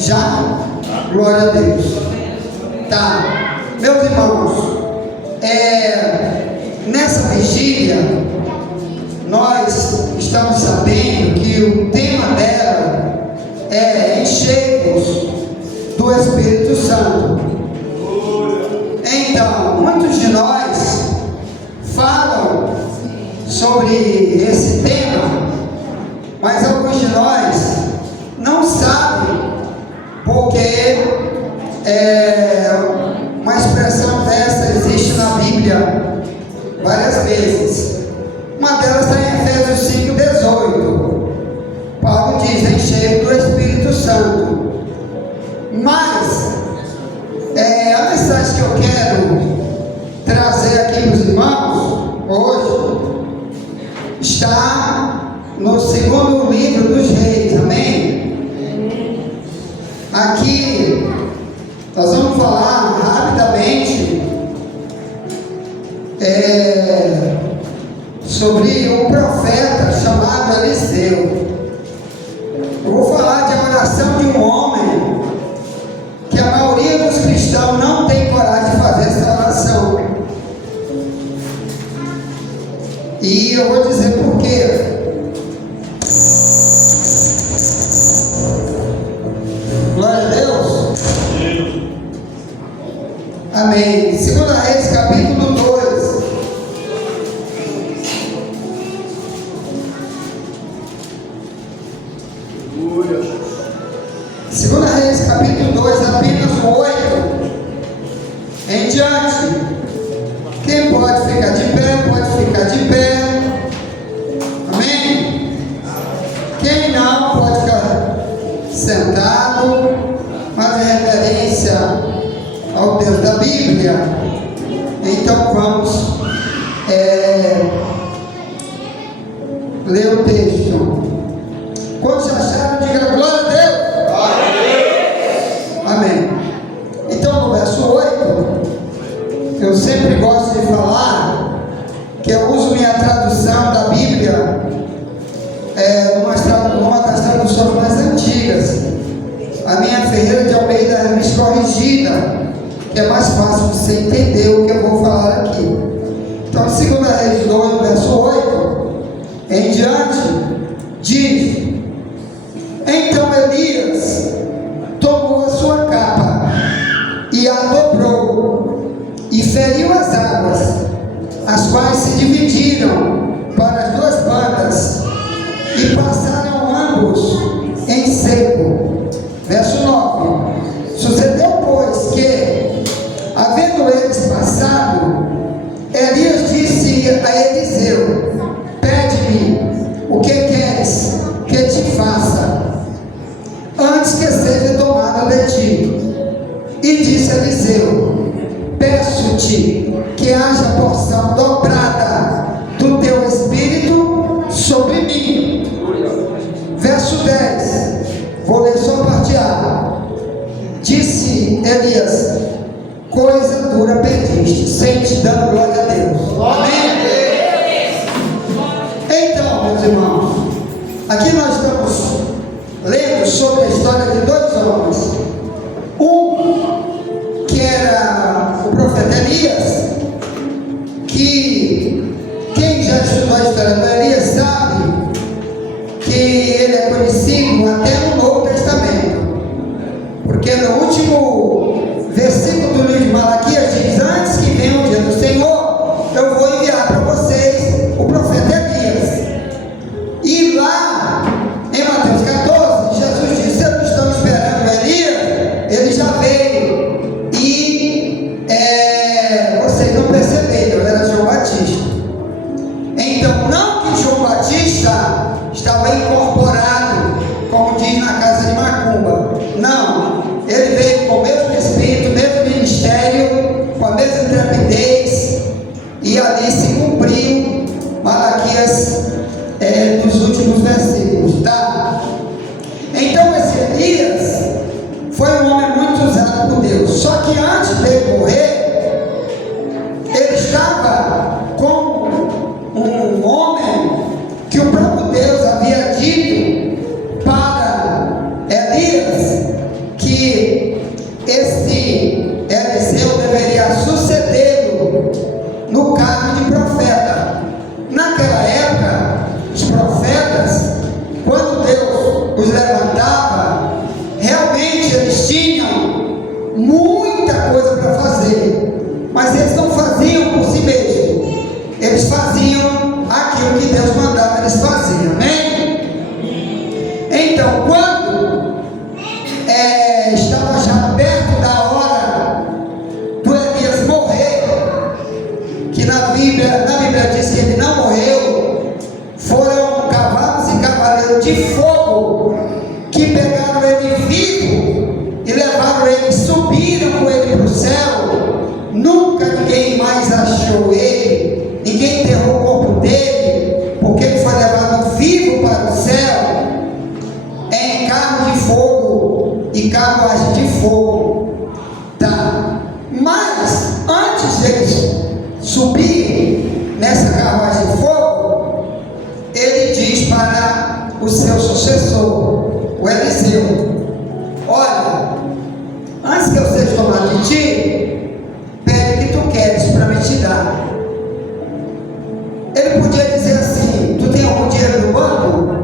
Já? Glória a Deus. Tá. Meus irmãos, nessa vigília, nós estamos sabendo que o tema dela é enchei-vos do Espírito Santo. Então, muitos de nós falam sobre esse tema, mas alguns de nós não sabem porque uma expressão dessa existe na Bíblia várias vezes. Uma delas está em Efésios 5,18. Paulo diz: enchei-vos do Espírito Santo. Mas a mensagem que eu quero trazer aqui para os irmãos hoje está no segundo livro dos Reis. Amém? Aqui nós vamos falar rapidamente sobre um profeta chamado Eliseu. Eu vou falar de a oração de um homem que a maioria dos cristãos não tem coragem de fazer essa oração. E eu vou dizer por quê. Glória a Deus. Amém. 2 Reis, capítulo 2. Segunda Reis, capítulo 2, apenas o 8 em diante. Quem pode ficar de pé, pode ficar de pé. Amém? Quem não, pode ficar sentado. Mas em referência ao Deus da Bíblia, então vamos ler o texto. Quando se acharam, diga glória a Deus. Glória a Deus. Amém. Então no verso 8, eu sempre gosto de falar que eu uso minha tradução da Bíblia, numa das traduções mais antigas, a minha Ferreira de Almeida Revista Corrigida, que é mais fácil de você entender o que eu vou falar aqui. Então 2 Reis 2, verso 8 em diante, diz: então Elias tomou a sua capa e a dobrou e feriu as águas, as quais se dividiram para as duas bandas e passaram ambos em seco. Verso 9: sucedeu, pois, que, havendo eles passado, Elias disse a Eliseu: pede-me o que queres que te faça, antes que seja tomado de ti. E disse Eliseu: peço-te que haja porção dobrada do teu espírito sobre mim. Verso 10, vou ler só parte A. Disse Elias: coisa dura pediste. Sente, dando glória a Deus. Amém? Então, meus irmãos, aqui nós estamos lendo sobre a história de dois homens. Um que era o profeta Elias, que quem já estudou a história do Elias sabe que ele é conhecido até no Novo Testamento, porque no último versículo do livro de Malaquias diz: antes que venha o dia do Senhor, eu vou enviar para vocês o profeta Elias. E lá em Mateus 14, Jesus disse: vocês não estão esperando Elias, ele já veio, e vocês não perceberam, ele era João Batista. Então, não que João Batista estava incorporado, como diz na casa de Macumba, não, ele veio ninguém enterrou o corpo dele, porque ele foi levado vivo para o céu, em carro de fogo e carruagem de fogo, tá? Mas antes deles subir nessa carruagem de fogo, ele diz para o seu sucessor, o Eliseu: olha, antes que eu seja tomado de ti, pede o que tu queres para me te dar. Ele podia dizer assim: tu tem algum dinheiro no banco?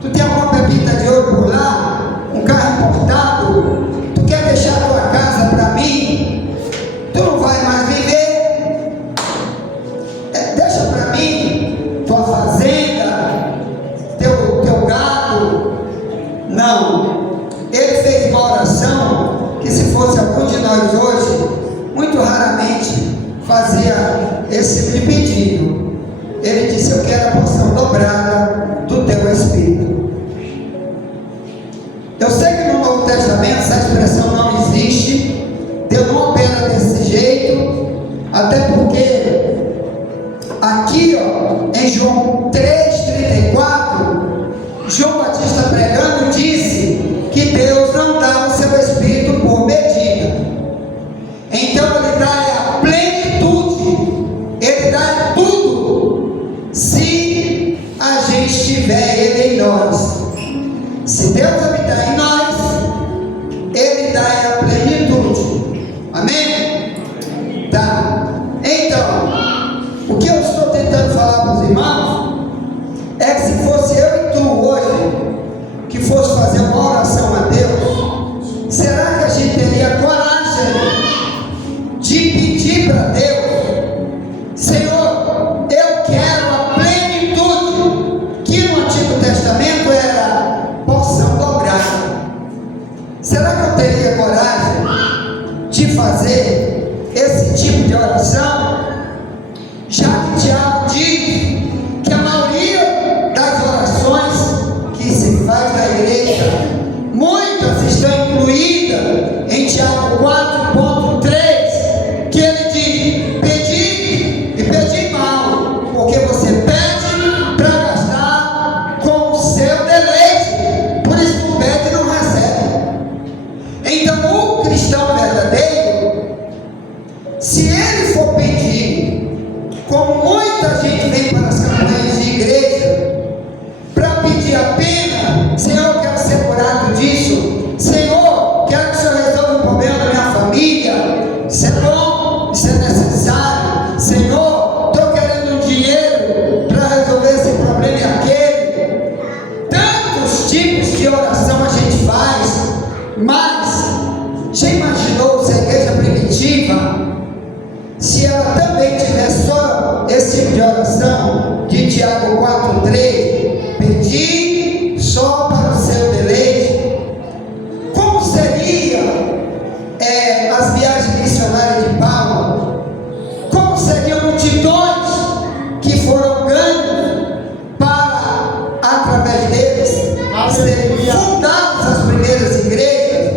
Tu tem alguma pepita de ouro por lá? Um carro importado? Tu quer deixar tua casa para mim? Tu não vai mais viver? Deixa para mim tua fazenda, teu gado. Não. Ele fez uma oração que, se fosse algum de nós hoje, muito raramente fazia esse tipo de pedido. Ele disse: eu quero a porção dobrada do teu Espírito. Eu sei que no Novo Testamento essa expressão não existe, Deus não opera desse jeito, até porque aqui, em João 3,34, João Batista pregando disse que Deus não dá o seu Espírito por medida. Então ele dá a plenitude, ele dá tudo, se a gente tiver ele em nós. Se Deus habitar em nós, ele dá a plenitude. Amém? Tá. Então, o que eu estou tentando falar para os irmãos é que, se fosse eu e tu hoje que fosse fazer uma oração a Deus, será que a gente teria coragem de pedir para Deus: Senhor, eu quero a plenitude, que no Antigo Testamento era porção dobrada? Será que eu teria coragem de fazer esse tipo de oração? Já que Tiago diz que a maioria das orações que se faz na igreja, muitas estão incluídas em Tiago 4,3, que ele diz: pedi e pedi mal, porque você pede para gastar com o seu deleite, por isso tu pede e não recebe. Então, o cristão verdadeiro, se ele for pedir, como muita gente vem para as campanhas de igreja, para pedir apenas: Senhor, eu quero ser curado disso, Senhor, quero que o Senhor resolva o problema da minha família, isso é bom, isso é necessário, Senhor, estou querendo um dinheiro para resolver esse problema e aquele. Tantos tipos de oração a gente faz, mas já imaginou se a igreja primitiva, se ela também tivesse só esse tipo de oração de Tiago 4,3, pedir só para o seu deleite? Como seria as viagens missionárias de Paulo? Como seriam multidões que foram ganhos para, através deles, serem fundadas as primeiras igrejas?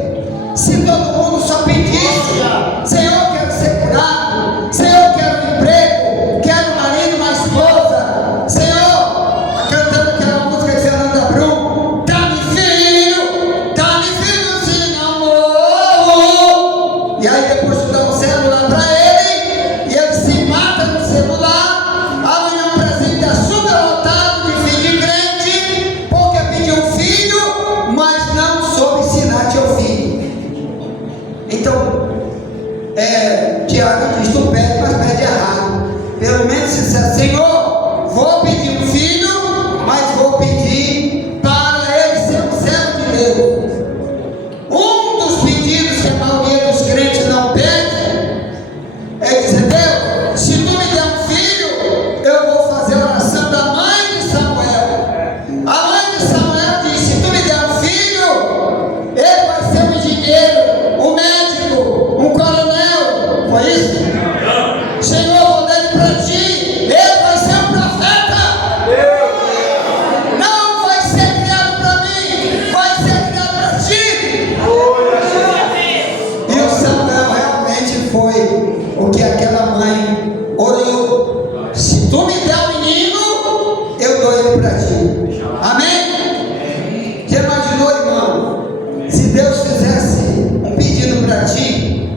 Se todo mundo só pedisse: Senhor, eu quero ser curado, Senhor, eu quero um emprego, quero um marido, uma esposa, Senhor, cantando aquela música de Fernanda Brum: dá-me filho, se não morro. E aí depois tu dá um celular para ele, e ele se mata no celular, amanhã o presente é super lotado de filho de crente, porque pediu um filho, mas não soube ensinar teu filho. Então, Tiago diz: tu pede, mas pede errado. Pelo menos se disser: Senhor, vou pedir um filho, mas vou pedir para ele ser um servo de Deus. Um dos pedidos que a maioria dos crentes não pede para ti,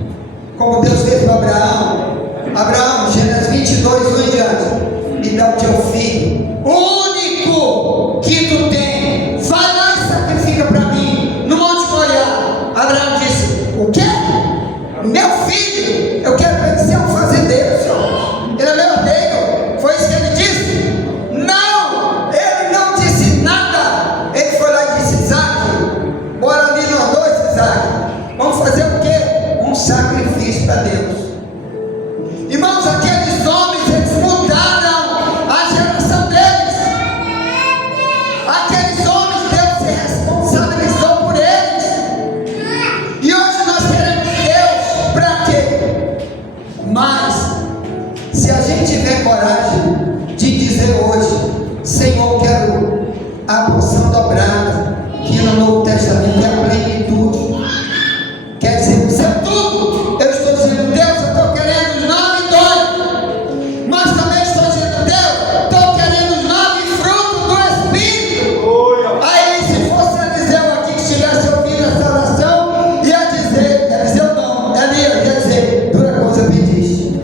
como Deus fez para Abraão. Abraão, Gênesis 22, 1 em diante, me dá o teu filho, o único que tu tem, vai lá e sacrifica para mim, no Monte Moriá. Abraão disse: o quê? Meu filho? Eu quero para ele ser um fazendeiro, Senhor. Ele é meu herdeiro. Foi isso que ele disse? Não, ele não disse nada. Ele foi lá e disse: Isaac, bora ali nós dois, Isaac. Vamos fazer o quê? Um sacrifício para Deus. Irmãos, aqueles homens, eles mudaram a geração deles. Aqueles homens, Deus se responsabilizou por eles. E hoje nós queremos Deus para quê? Mas, se a gente tiver coragem de dizer hoje: Senhor, quero a porção dobrada, que no Novo Testamento é a plenitude. Quer dizer, isso é tudo. Eu estou dizendo: Deus, eu estou querendo os 9 dons, mas também estou dizendo: Deus, estou querendo os 9 frutos do Espírito. Aí, se fosse Eliseu aqui que estivesse ouvindo essa oração, ia dizer, Eliseu não, Elias ia dizer: dura coisa pediste,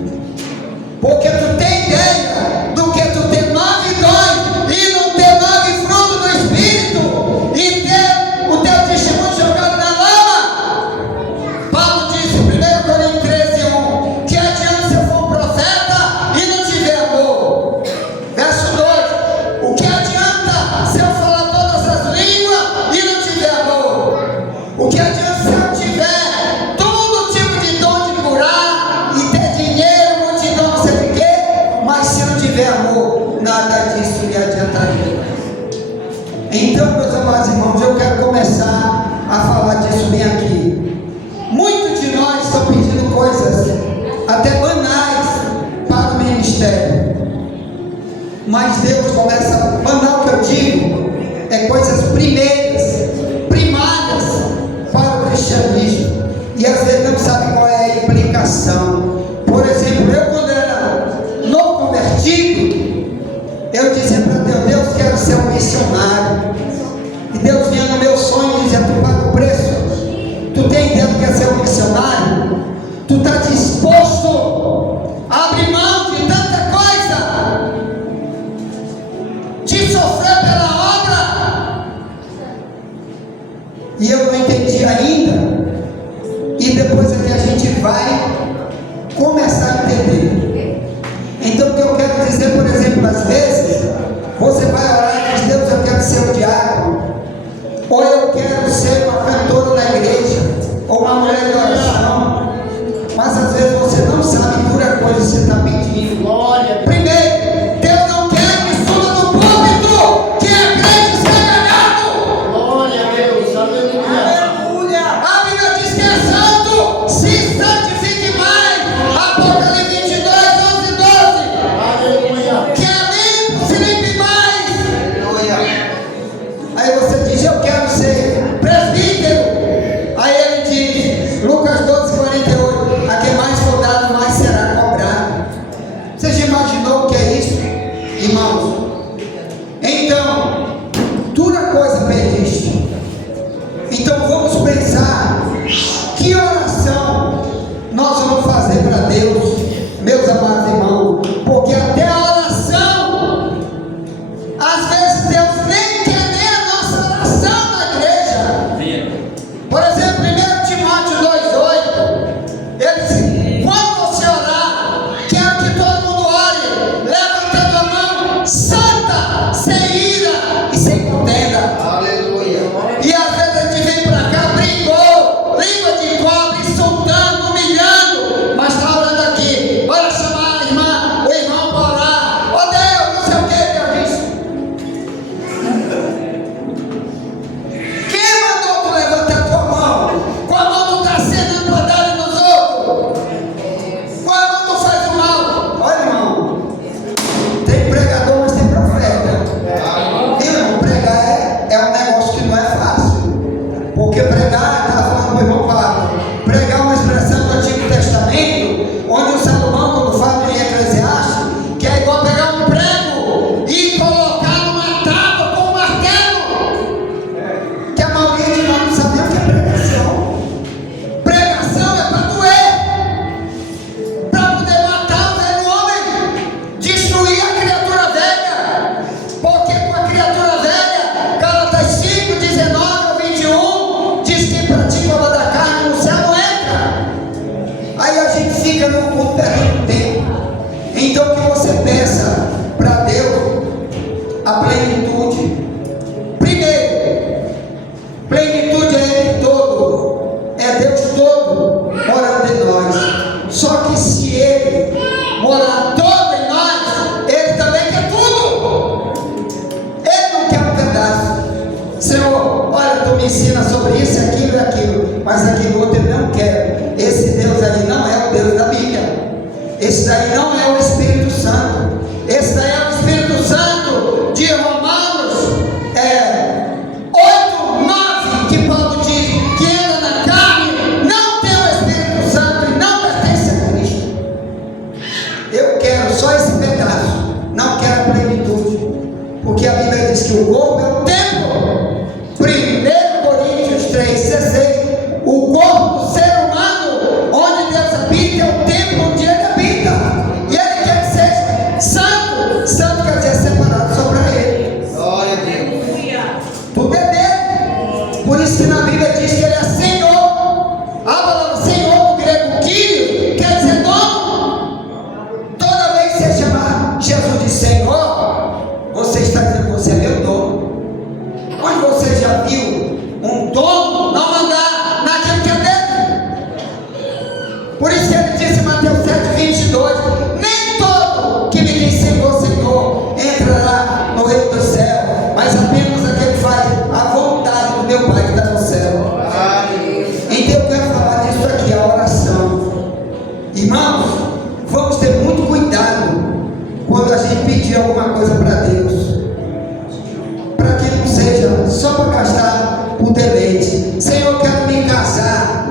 porque tu tem ideia do que tu ter 9 dons e não ter 9 frutos do Espírito e ter o teu testemunho jogado na lama. Paulo disse em 1 Coríntios 13:1: que adianta se eu for um profeta e não tiver amor? Verso 2: o que adianta se eu falar todas as línguas e não tiver amor? O que adianta se eu tiver todo tipo de dom de curar e ter dinheiro, multidão, não sei o quê, mas se não tiver amor, nada disso me adiantaria. Então, meus amados irmãos, eu quero começar a falar disso bem aqui. Muitos de nós estão pedindo coisas até banais para o ministério, mas Deus começa, banal que eu digo, é coisas primeiras, primárias para o cristianismo, e às vezes não sabe qual é a implicação. Por exemplo, eu quando era novo convertido, eu dizia para Deus: Deus, quero ser um missionário. E Deus vinha no meu sonho e dizia: tu paga o preço. fica no culto perdendo tempo. Então que você peça para Deus a plenitude. Primeiro, plenitude é Ele todo, é Deus todo morando em nós. Só que se Ele morar todo em nós, Ele também quer tudo. Ele não quer um pedaço. Senhor, olha, tu me ensina sobre isso, aquilo e aquilo, mas aquilo outro eu não quero. Esse Deus aí não é o Deus da Bíblia. Esse daí não é o Espírito Santo. Esse daí é o Espírito Santo de Romanos 8:9, que Paulo diz que anda na carne, não tem o Espírito Santo e não pertence a Cristo. Eu quero só esse pedaço, não quero a plenitude, porque a Bíblia diz que o corpo é o templo. 1 Coríntios 3:16, o corpo do ser humano, onde Deus habita, é o templo onde Ele habita, e Ele quer que seja santo. Santo quer dizer separado só para Ele. Glória a Deus. Tudo é dele. Por isso que na Bíblia diz que Ele é Senhor. A palavra Senhor no grego Kyrios quer dizer dono. Toda vez que você chamar Jesus de Senhor, você está dizendo que você é meu dono. Mas você já viu um dono não mandar naquilo que é dele? Por isso que Ele disse em Mateus 7:22, nem todo que me diz Senhor, Senhor entrará no reino do céu, mas apenas aquele que faz a vontade do meu Pai que está no céu. Então eu quero falar disso aqui, a oração. Irmãos, vamos ter muito cuidado quando a gente pedir alguma coisa para Deus, para que não seja só para gastar por deleite. Senhor, eu quero me casar.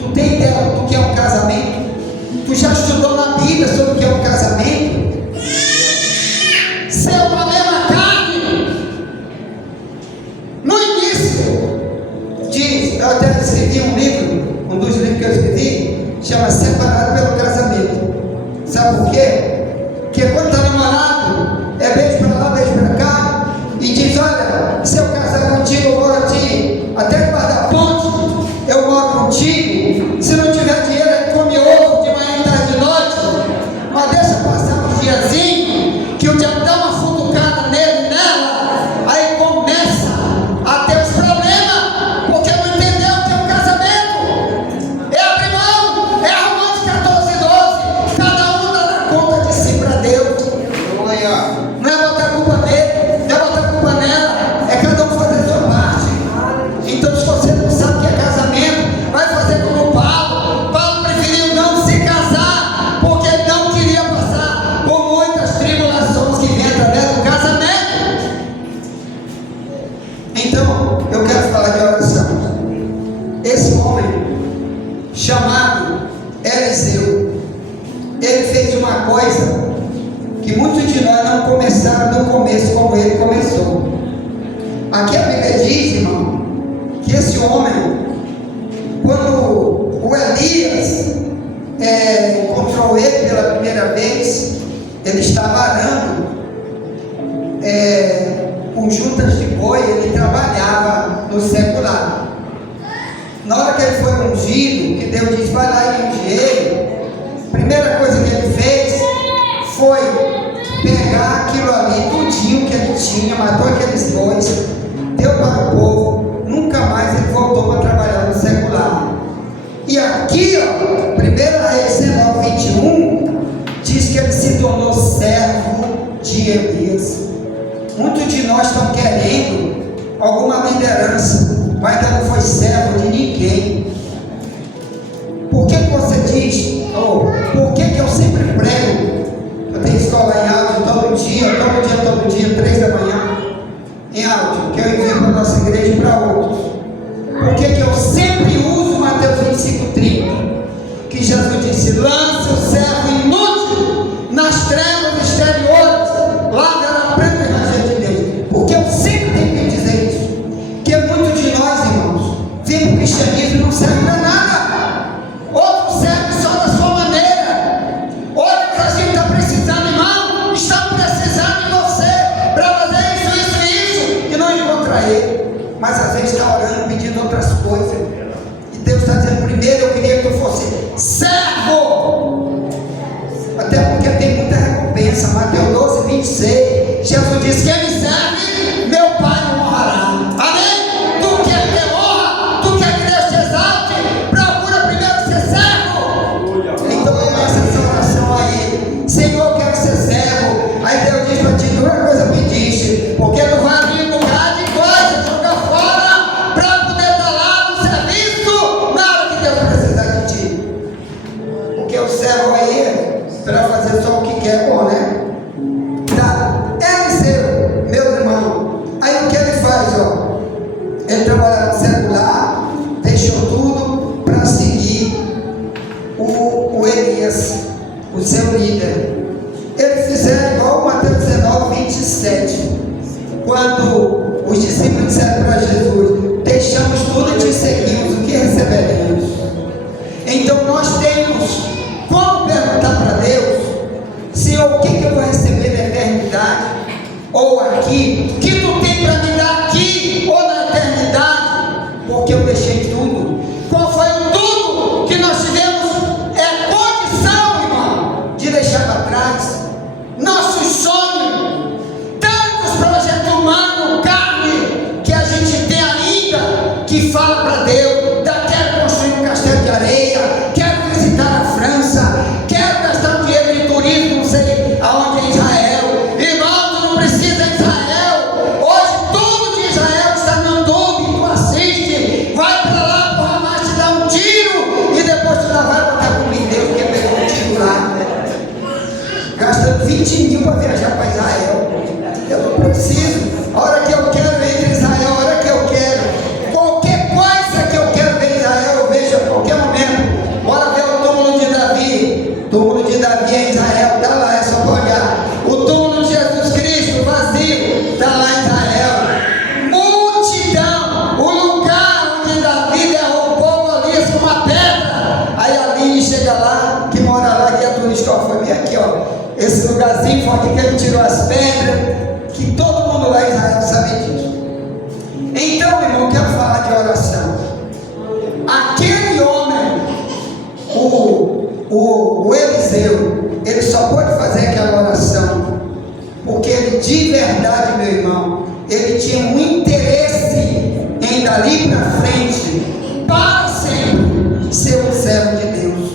Tu tem ideia do que é um casamento? Tu já estudou na Bíblia sobre o que é um casamento? Ser uma mesma carne. No início diz, eu até escrevi um livro, um dos livros que eu escrevi, chama Separado pelo Casamento. Sabe por quê? Porque quando está namorado, é beijo para lá, beijo para cá, e diz, olha, se eu casar contigo, eu moro aqui até debaixo da ponte, eu moro contigo. Se não tiver dinheiro, ele come ovo de manhã, tarde e noite, mas deixa passar uns diazinhos, que o diabo dá uma futucada nele, nela, aí começa a ter os problemas, porque não entendeu o que é um casamento. É abrir mão, é Romanos 14:12, cada um dá conta de si para Deus. Não é botar a culpa nele, não é botar a culpa nela, é cada um fazer a sua parte. Então, se você não sabe o que é casamento, vai fazer como Paulo. Paulo preferiu não se casar, porque ele não queria passar por muitas tribulações que vêm através do casamento. Então, eu quero falar de oração. Esse homem, chamado Eliseu, ele fez uma coisa que muitos de nós não começaram do começo como ele começou. Aqui a Bíblia diz, irmão, que esse homem, quando o Elias encontrou ele pela primeira vez, ele estava arando com juntas de boi, ele trabalhava no secular. Na hora que ele foi ungido, que Deus disse, vai lá e unge ele, a primeira coisa que ele fez foi pegar aquilo ali, tudinho que ele tinha, matou aqueles bois, deu para o povo, nunca mais ele voltou para trabalhar no secular. E aqui, ó, 1 Reis 19:21, diz que ele se tornou servo de Elias. Muitos de nós estão querendo alguma liderança, mas ainda não foi servo de ninguém. Por que você diz, por que eu sempre prego? Eu tenho escola em áudio todo dia, 3 da manhã, em áudio, que eu envio para a nossa igreja e para outros. Por que eu sempre uso Mateus 25:30? Que Jesus disse, lance o servo inútil nas trevas exteriores, lá verá preta e ranger de Deus. Porque eu sempre tenho que dizer isso, que muitos de nós, irmãos, vêm para o cristianismo e não serve para nada. Outros servem só da sua maneira. Outros a gente está precisando, irmão, estão precisando de você para fazer isso, e não encontra ele. Mas às vezes está orando, pedindo outras coisas. E Deus está dizendo, primeiro eu queria que tu fosse servo. só pôde fazer aquela oração porque ele, de verdade, meu irmão, ele tinha um interesse em dali para frente, para sempre, ser um servo de Deus.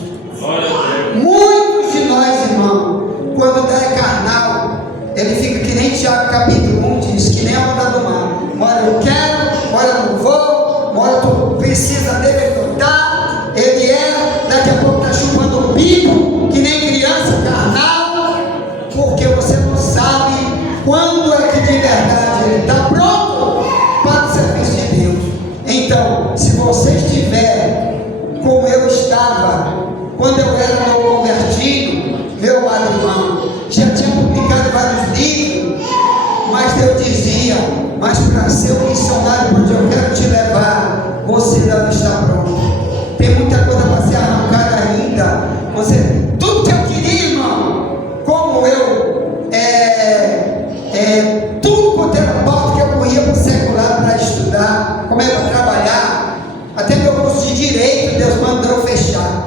Muitos de nós, irmão, quando dá é carnal, ele fica que nem Tiago capítulo 1 diz, que nem a onda do mar. Uma hora eu quero, uma hora eu não vou, uma hora tu precisa dele, ele não tá, ele daqui a pouco está chupando o bico, que nem criança carnal, porque você não sabe quando é que de verdade ele está pronto para o serviço de Deus. Então, se você estiver como eu estava, quando eu era novo convertido, meu amado irmão, já tinha publicado vários livros, mas Deus dizia, mas para ser um missionário onde eu quero te levar, você ainda não está pronto. Tem muita coisa para ser arrancada ainda. Tudo que eu queria, irmão, como eu, tudo quanto era porta que eu corria para o secular para estudar, como era para trabalhar, até meu curso de direito, Deus mandou eu fechar.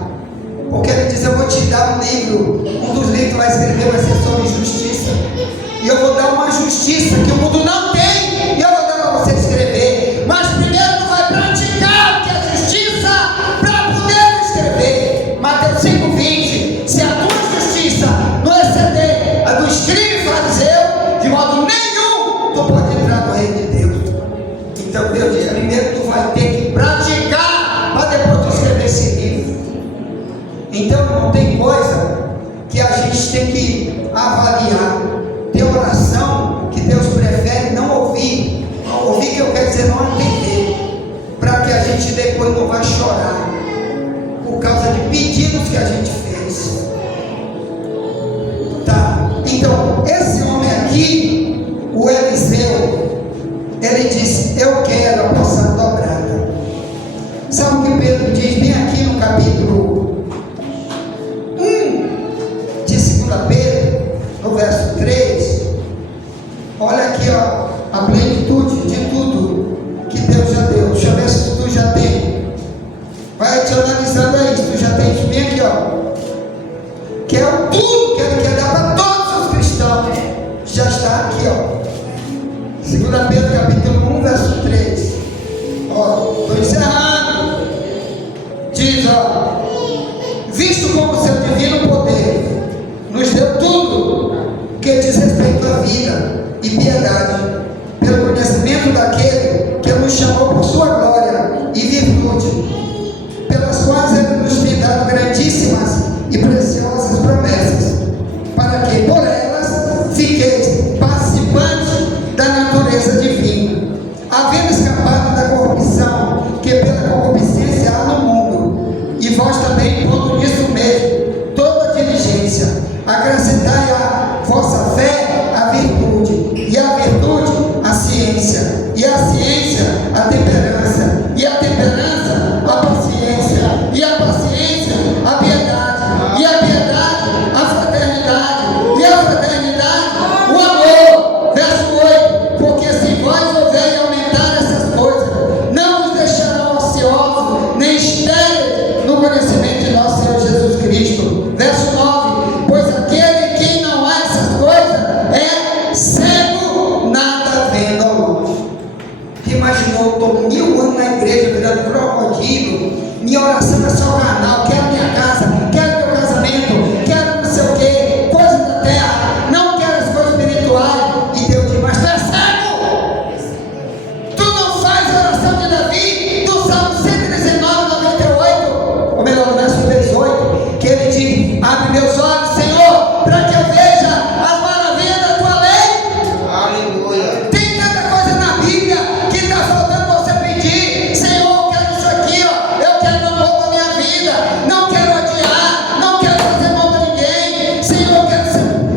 Porque ele diz, eu vou te dar um livro, um dos livros que vai escrever vai ser sobre justiça. E eu vou dar uma justiça que o mundo não tem, e eu vou dar para você escrever. Mas primeiro tu vai praticar o que é justiça para poder escrever. Mateus 5,20. Se a tua justiça não exceder a do escriba e fariseu, de modo nenhum tu pode entrar no reino de Deus. Então Deus diz, primeiro tu vai ter que praticar para depois tu escrever esse livro. Então não tem coisa que a gente tem que avaliar. Tem oração que Deus prefere não ouvir. Não ouvir que eu quero dizer não entender, para que a gente depois não vá chorar por causa de pedidos que a gente fez. Tá? Então esse homem aqui, o Eliseu, ele disse, eu quero a porção dobrada. Sabe o que Pedro diz bem aqui no capítulo 1 de 2 Pedro, no verso 3, olha aqui, ó, a plenitude de tudo que Deus já deu. Deixa eu ver se tu já tem. Vai te analisando aí, se tu já tem isso bem aqui, ó, que é o tudo que ele quer dar para todos os cristãos. Já está aqui, ó, 2 Pedro capítulo 1, verso 3. Ó, estou encerrando. Diz, ó, visto como seu divino poder nos deu tudo que diz respeito à vida e piedade, pelo conhecimento daquele que nos chamou por sua glória e virtude, pelas quais ele nos tem dado grandíssimas e preciosas promessas, para que por elas fiqueis participantes da natureza divina, havendo escapado da corrupção que pela concupiscência há no mundo, e vós também, pondo nisso mesmo toda diligência, acrescentai à vossa fé a virtude, e a virtude a ciência, e a ciência a temperança, e a temperança a paciência, e a paciência a piedade, e a piedade a fraternidade, e a fraternidade o amor. Verso 8, porque se vós houverem aumentar essas coisas, não os deixarão ociosos, nem estéreis no conhecimento de nosso Senhor Jesus Cristo. Verso 9, pois aquele que não há essas coisas é cego, nada vendo ao longe. Imaginou, eu estou 1000 anos na igreja, virando crocodilo, minha oração é só carnal, quero minha casa, quero meu casamento, quero não sei o que, coisa da terra, não quero as coisas espirituais. E Deus diz, mas tu é cego, tu não faz a oração de Davi, do Salmo 119:98, ou melhor, no verso 18, que ele diz, abre meus olhos, Senhor, para que eu veja as maravilhas da tua lei. Aleluia. Tem tanta coisa na Bíblia que está faltando você pedir, Senhor, eu quero isso aqui, ó, eu quero não roubar a minha vida, não quero adiar, não quero fazer mal para ninguém, Senhor, eu quero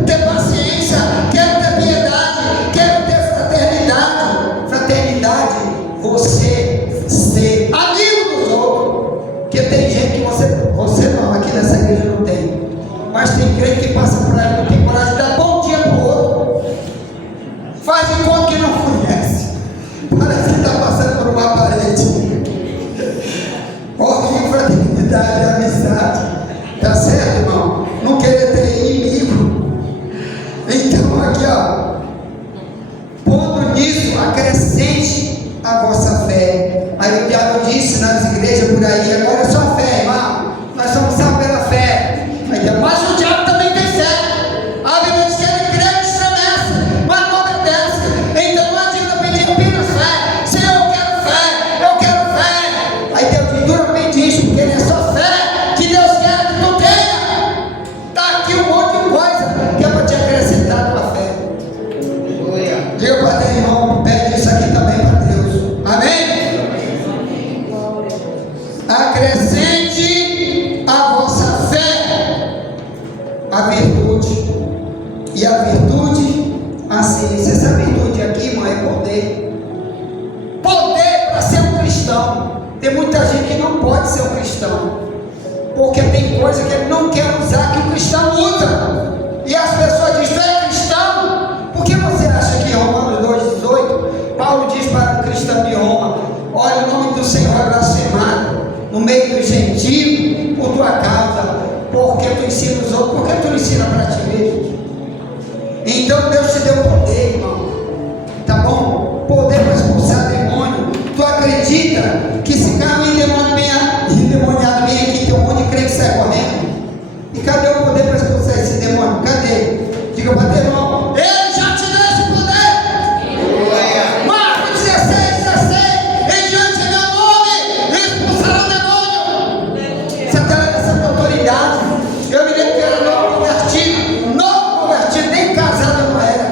ter paciência, quero ter piedade, quero ter fraternidade. Fraternidade, você ser amigo dos outros, porque tem gente que você não, aqui nessa igreja não tem, mas tem crente que passa por aí, não tem coragem de dar bom dia para o outro, faz de conta que não conhece, parece que está passando por uma parede. Horrível fraternidade, amizade, tá certo, irmão? Não querer ter inimigo, acrescente a vossa fé a virtude, e a virtude a ciência. Essa virtude aqui, irmão, é poder. Poder para ser um cristão. Tem muita gente que não pode ser um cristão, porque tem coisa que ele não quer usar que o cristão usa. E as pessoas dizem: tu é cristão? Por que você acha que em Romanos 2,18 Paulo diz para um cristão de Roma: olha, o nome do Senhor é blasfemado no meio dos gentios por tua causa, porque tu ensina os outros, porque tu não ensina para ti mesmo. Então Deus te deu poder, irmão, tá bom? Poder para expulsar demônio. Tu acredita que se cai um endemoniado bem aqui, tem um monte de crente que sai correndo? E cadê o poder para expulsar esse demônio? Cadê? Diga para teu irmão: ele já te deu esse poder. Marcos 16, em diante de meu nome expulsará o demônio. Você está essa autoridade. Eu me lembro que era novo convertido, nem casado eu não era.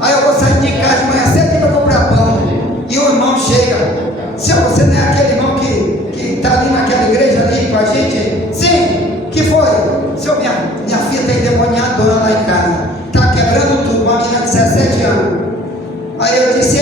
Aí eu vou sair de casa de manhã cedo para comprar pão, e o irmão chega. Se você não é aquele irmão que está ali naquela igreja ali com a gente? Sim, que foi? Seu, minha filha está endemoniadora lá em casa, está quebrando tudo, uma menina de 17 anos. Aí eu disse: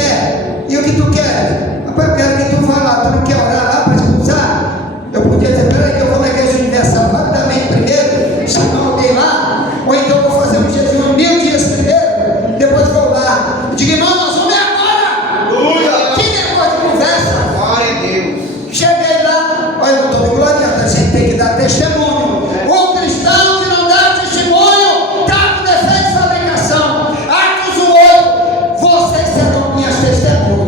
e o que tu quer? Rapaz, eu quero que tu vá lá. Tu não quer orar lá para expulsar? Eu podia dizer: peraí que eu vou na igreja universal rapidamente primeiro, chamar alguém lá, ou então vou fazer um jejum 1000 dias primeiro, depois vou lá. Eu digo: irmão, nós vamos agora. Que negócio de conversa. Glória a Deus. Cheguei lá, olha, eu estou me gloriando, a gente tem que dar testemunho. O cristão que não dá testemunho está com defeito de fabricação. Atos 8, vocês serão minhas testemunhas.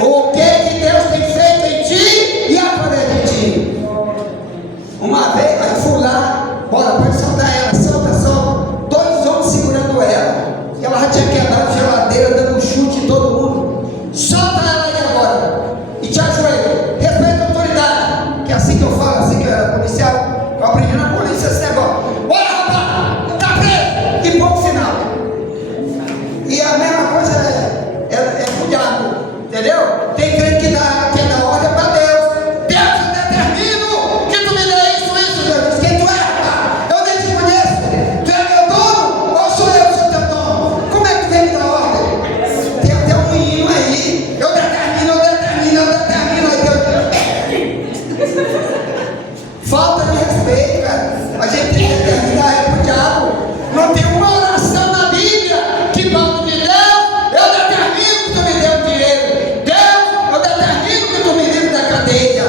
O que Deus tem feito em ti e através de ti. Uma vez, aí fui lá, bora, pode soltar ela, solta. 2 homens segurando ela, e ela já tinha quebrado a geladeira, dando um chute em todo mundo. Solta ela aí agora, e te ajoelha, respeita a autoridade, que é assim que eu falo, assim que eu era policial, eu aprendi na polícia esse negócio. Bora, rapaz, tá preso, e ponto final. E a mesma coisa é com o diabo, entendeu? Tem crente que dá ordem para Deus. Deus, eu determino que tu me dê isso. Deus diz: quem tu é, rapaz? Eu nem te conheço. Tu é meu dono ou sou eu que sou teu dono? Como é que tu vem me dar ordem? Tem até um hino aí: eu determino. Aí Deus... Falta de respeito, cara. A gente tem que determinar pro diabo. Não tem uma oração na Bíblia que Paulo diz: Deus, eu determino que tu me dê o dinheiro. Deus, eu determino que tu me livre da cadeia.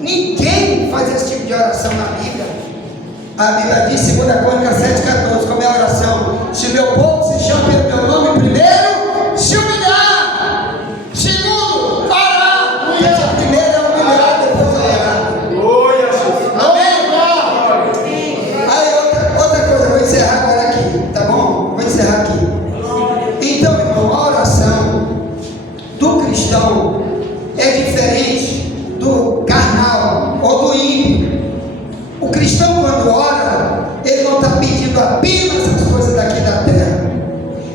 Ninguém faz esse tipo de oração na Bíblia. A Bíblia diz, 2 Crônicas 7,14, como é a oração: se meu povo se chama pelo meu nome, primeiro se humilhar, segundo orar. A primeira é humilhar, depois orar. Aí outra coisa, eu vou encerrar agora aqui, tá bom? Vou encerrar aqui. Então, irmão, a oração do cristão é diferente do carnal ou do ímpio. O cristão, quando ora, ele não está pedindo apenas as coisas daqui da terra.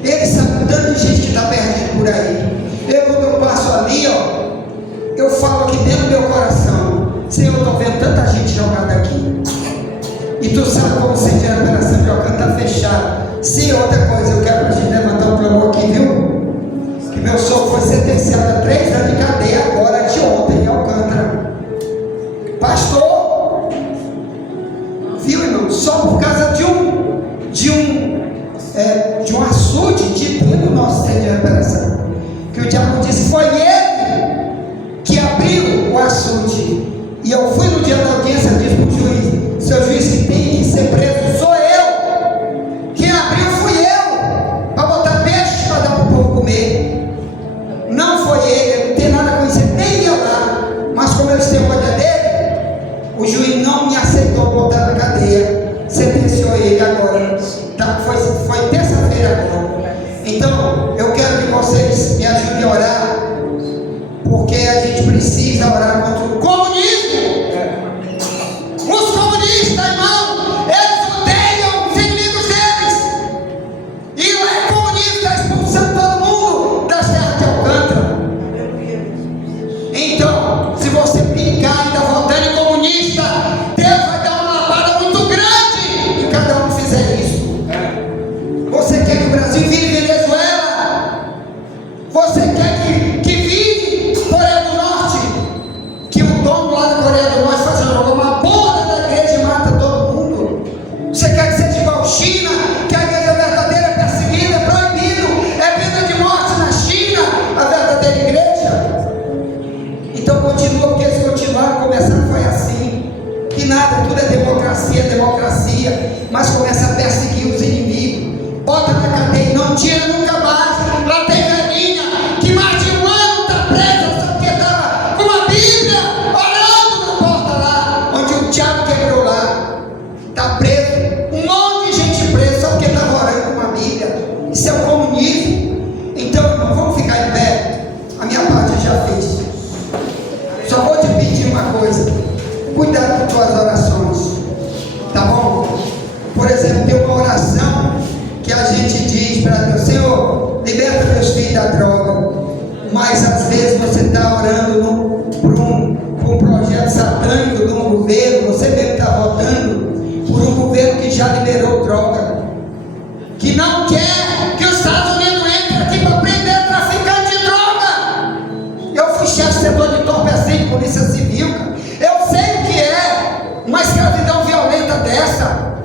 Ele sabe o tanto de gente que está perdido por aí. Quando eu passo ali, eu falo aqui dentro do meu coração: Senhor, eu estou vendo tanta gente jogada aqui. E tu sabe como você tira a operação de Alcântara, está fechado. Sim, outra coisa, eu quero para a gente levantar um clamor aqui, viu? Que meu sogro foi sentenciado a 3 anos de cadeia agora, de ontem, em Alcântara. Pastor, viu, irmão? Só por causa de um açude de dentro do nosso centro de recuperação. Que o diabo disse: foi ele que abriu o açude. E eu fui no dia da audiência, disse para o juiz: seu juiz, que tem que ser preso sou eu. Quem abriu fui eu, para botar peixe para dar para o povo comer. Não foi ele não tem nada com isso, nem ia lá. Mas como eu tenho coisa dele, o juiz não me aceitou botar na cadeia, sentenciou ele agora. Tá? Foi terça-feira agora. Então, eu quero que vocês me ajudem a orar, porque a gente precisa orar contra o comunismo. Os comunistas, irmão, eles odeiam os inimigos deles. E não é comunista expulsando todo mundo das terras de Alcântara. Então, se você democracia, democracia, mas começa a perseguir os inimigos, bota na cadeia, não tira nunca mais. Lá tem velhinha que mais de um ano está presa, só porque estava com a Bíblia orando na porta lá, onde o diabo quebrou lá, está preso. Um monte de gente presa só porque estava orando com a Bíblia. Isso é o comunismo. Então, irmão, vamos ficar em pé. A minha parte eu já fiz. Só vou te pedir uma coisa: cuidado com tuas orações, tá bom? Por exemplo, tem uma oração que a gente diz para Deus: Senhor, liberta meus filhos da droga. Mas às vezes você está orando por um projeto satânico de um governo, você mesmo está votando por um governo que já liberou droga, que não quer que os Estados Unidos entrem aqui para prender traficante de droga. Eu fui chefe do setor de entorpecente de polícia civil, cara. Eu sei o que é uma escravidão violenta dessa.